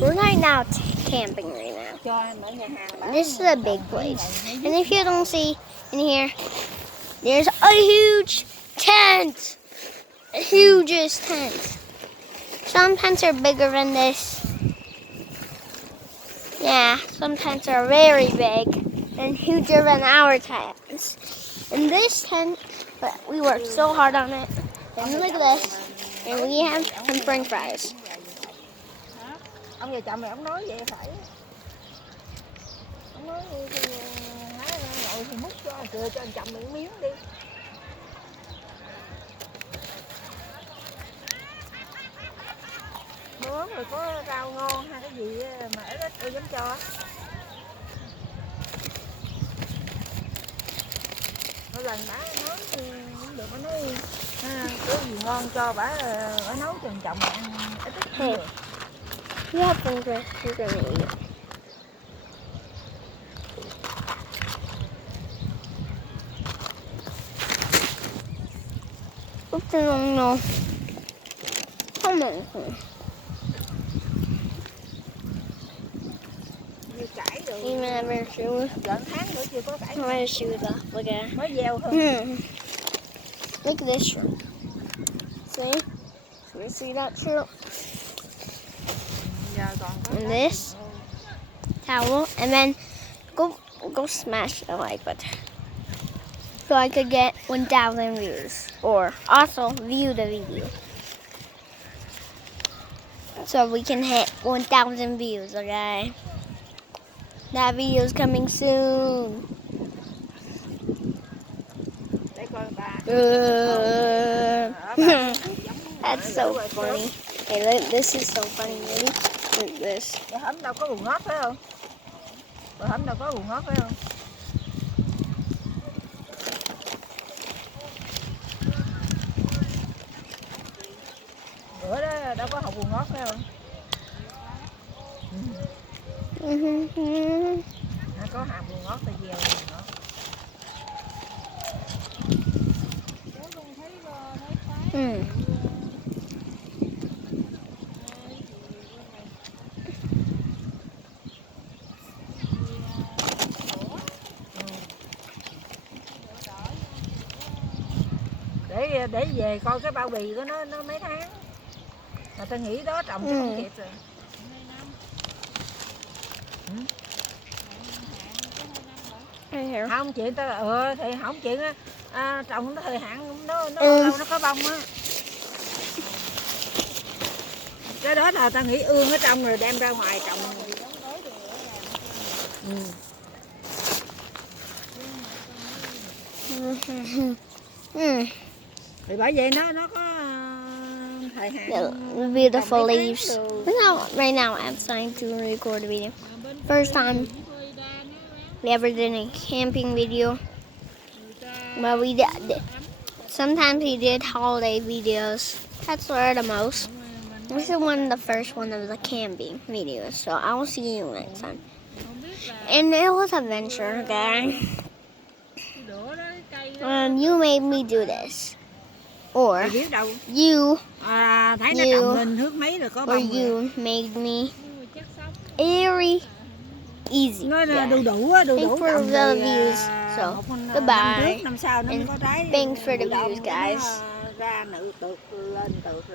We're right now camping right now. This is a big place. And if you don't see in here, there's a huge tent. The hugest tent. Some tents are bigger than this. Yeah, some tents are very big and huger than our tents. And this tent, we worked so hard on it. And look at this. And we have some french fries. Ông già chồng mày ông nói vậy phải. Ông nói thì ngồi thì múc cho anh chồng miếng miếng đi. Bữa rồi có rau ngon hay cái gì mà ít tôi dám cho. Mỗi lần bả nói cũng được, bả nói có gì ngon cho bả nấu cho anh chồng ăn ít cũng được. You have french fries. You're gonna eat it. Oops, no. Come on. Như cải rồi. You never shoe. Gần tháng nữa chưa có cải. My shoes off. Look at it. Mới gieo thôi. Look at this shirt. See? You see that shirt? And this towel, and then go smash the like button so I could get 1,000 views, or also view the video so we can hit 1,000 views. Okay, that video is coming soon. That's so funny. Hey, look, this is so funny, really. Look at this. Bữa hổm đâu có bùn ngót phải không? Bữa hổm đâu có bùn ngót phải không? Bữa đó đâu có hột bùn ngót phải không? Có hạt bùn ngót thì gieo bùn ngót. Để về coi cái bao bì của nó mấy tháng. Mà tôi nghĩ đó trồng chứ không kịp rồi. Không chuyện ta thì không chuyện á, trồng nó thời hạn nó lâu nó có bông á. Cái đó là ta nghĩ ương ở trong rồi đem ra ngoài trồng. Thì bởi vậy nó có thời hạn. Beautiful leaves. Right now I'm trying to record a video. First time we ever did a camping video. But we did. Sometimes we did holiday videos. That's where the most. This is the first one of the camping videos. So I will see you next time. And it was an adventure, okay? You made me do this. Or you made me very easy. Thanks for the views. So goodbye. And thanks for the views, guys.